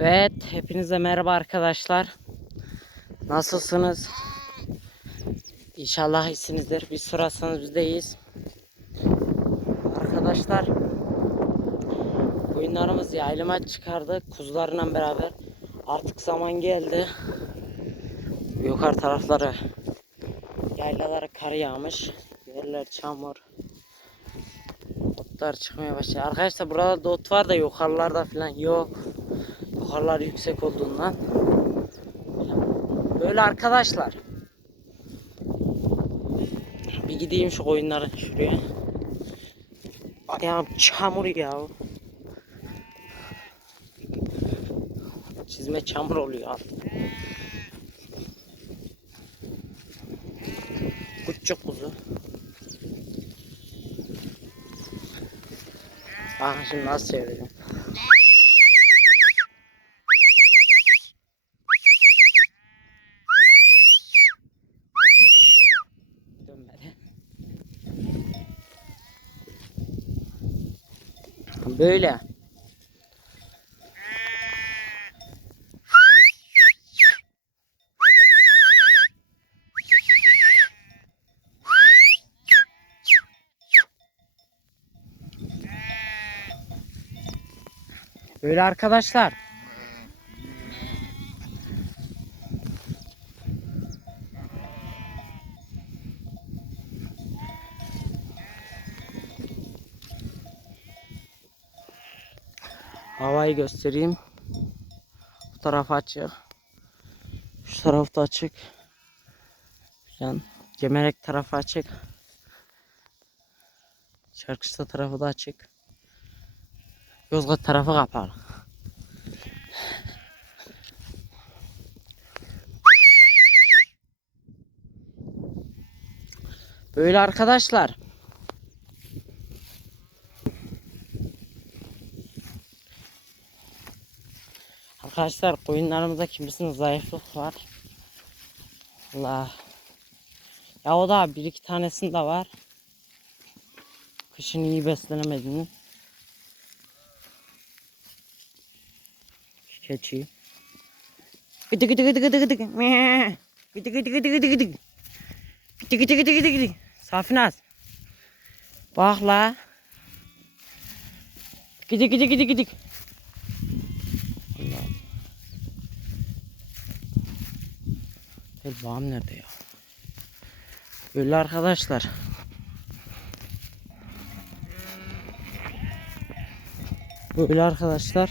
Evet, hepinize merhaba arkadaşlar. Nasılsınız? İnşallah iyisinizdir. Biz sorarsanız biz de iyiyiz. Arkadaşlar, oyunlarımız yaylıma çıkardık kuzularla beraber. Artık zaman geldi. Yukarı tarafları yaylalara kar yağmış. Yerler çamur. Otlar çıkmaya başladı. Arkadaşlar burada da ot var da yukarılarda falan yok. Yukarılar yüksek olduğundan. Böyle arkadaşlar. Bir gideyim şu koyunların şuraya. Ayağım çamur ya. Çizme çamur oluyor artık. Küçük kuzu. Bakın şimdi nasıl çevireceğim. Böyle. Böyle arkadaşlar. Havayı göstereyim. Bu taraf açık. Şu tarafta açık. Yani Gemerek tarafı açık. Çarkışla tarafı da açık. Yozgat tarafı kapalı. Böyle arkadaşlar. Arkadaşlar koyunlarımızda kimisinin zayıflık var. Allah. Ya o da bir iki tanesinde var. Kışın iyi beslenemediğini. Keçi. Gıdı gıdı gıdı gıdı gıdı. Gıdı gıdı gıdı gıdı gıdı. Gıdı gıdı gıdı gıdı gıdı. Safinaz. Bak la. Gıdı gıdı gıdı gıdı. Bağım nerede ya? Böyle arkadaşlar. Böyle arkadaşlar.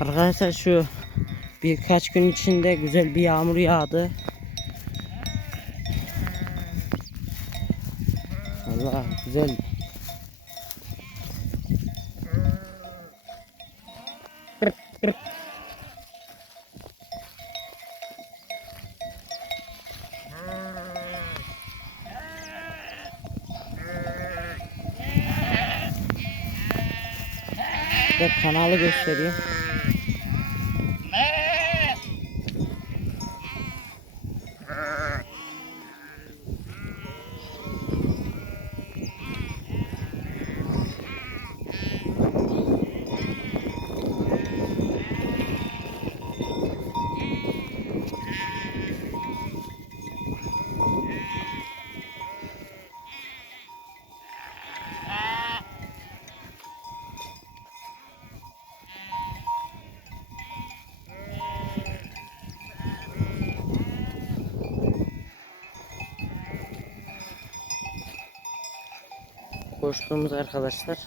Arkadaşlar şu birkaç gün içinde güzel bir yağmur yağdı. Allah güzel. Ve kanalı göstereyim. Koştuğumuz arkadaşlar.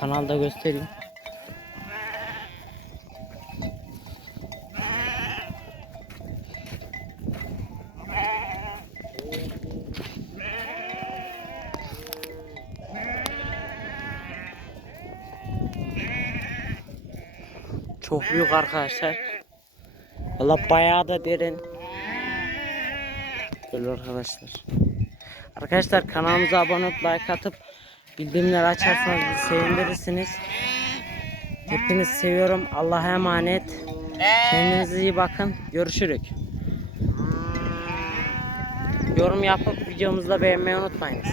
Kanalda göstereyim. Çok büyük arkadaşlar. Valla bayağı da derin. Böyle arkadaşlar. Arkadaşlar kanalımıza abone olup like atıp bildirimleri açarsanız bizi sevindirirsiniz. Hepinizi seviyorum. Allah'a emanet. Kendinize iyi bakın. Görüşürük. Yorum yapıp videomuzu da beğenmeyi unutmayınız.